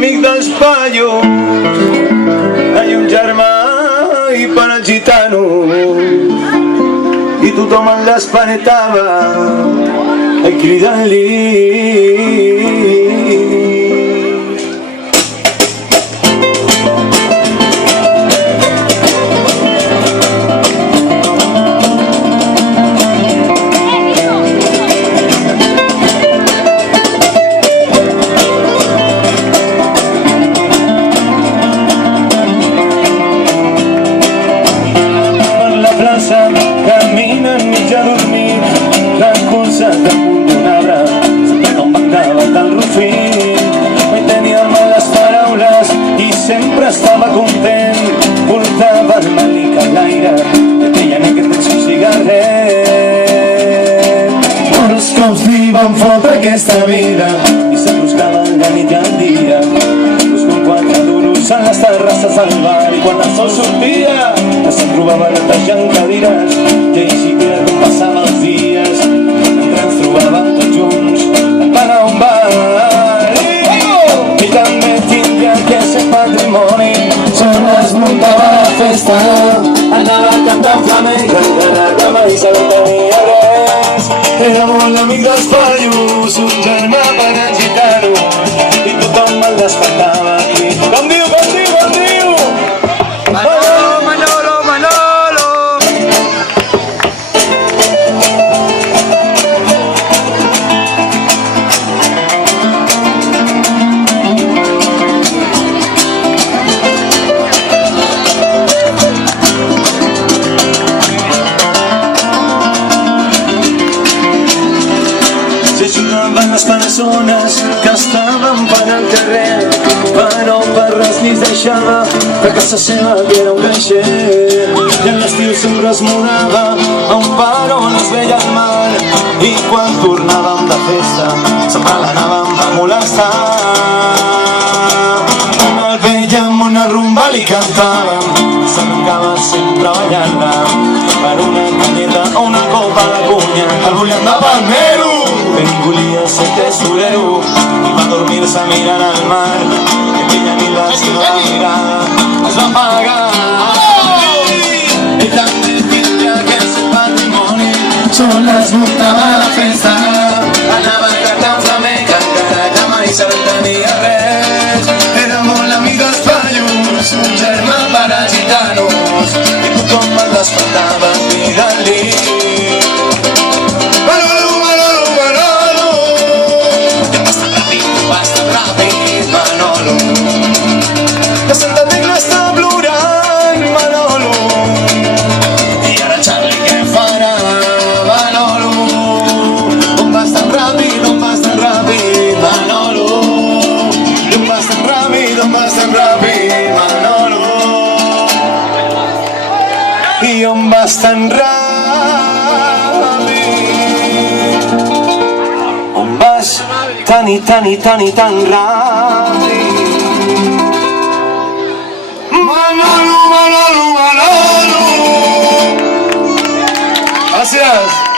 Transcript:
l'amic dels paios, hay un germà i per al gitano, i tothom el despanetava cridant-li. Caminen mig adormit, recolzat damunt d'un arbre, sempre un banc davant del rufí. Mai tenia males paraules i sempre estava content. Portava el malic a l'aire i aquella nit que tens un cigarret. Molts cops li van fotre aquesta vida i s'enroscava la nit i el dia, buscant 4 duros en les terrasses del bar. I quan el sol sortia se'n trobava netejant cadires, i així que com passaven els dies mentre ens trobàvem tots junts tant a un bar. I també tindria que ser patrimoni, sola es muntava la festa, anava cantant flamenc encara que mai se no tenia res. Era molt amic dels paios, un germà per al gitano, i tothom el despertava aquí. Com diu, com diu, com diu? S'ajudaven les persones que estaven per al carrer, però per res ni es deixava que casa seva que era un caixer. I en l'estiu sempre es mudava a un bar on es veia el mar, i quan tornàvem de festa sempre l'anàvem a molestar. Quan el vèiem una rumba li cantàvem, s'arrencava sempre ballant-la per una canyeta o una copa de cunya. El volíem de palmero, ell volia ser tesorero i va dormir-se mirant al mar, i aquella nit la seva mirada es va apagar. I també tindria que ser patrimoni, sola es muntava la festa, anava cantant flamenc encara que mai se no tenia res. Era molt amic dels paios, un germà per als gitanos, i tothom el despertava cridant-li. Que Santa Tecla està plorant, Manolo, i ara Charlie què farà, Manolo? On vas tan ràpid, on vas tan ràpid, Manolo? I on vas tan ràpid, on vas tan ràpid, Manolo? I on vas tan ràpid, on vas tan i tan i tan i tan ràpid. Manolo, Manolo, Manolo. Gracias.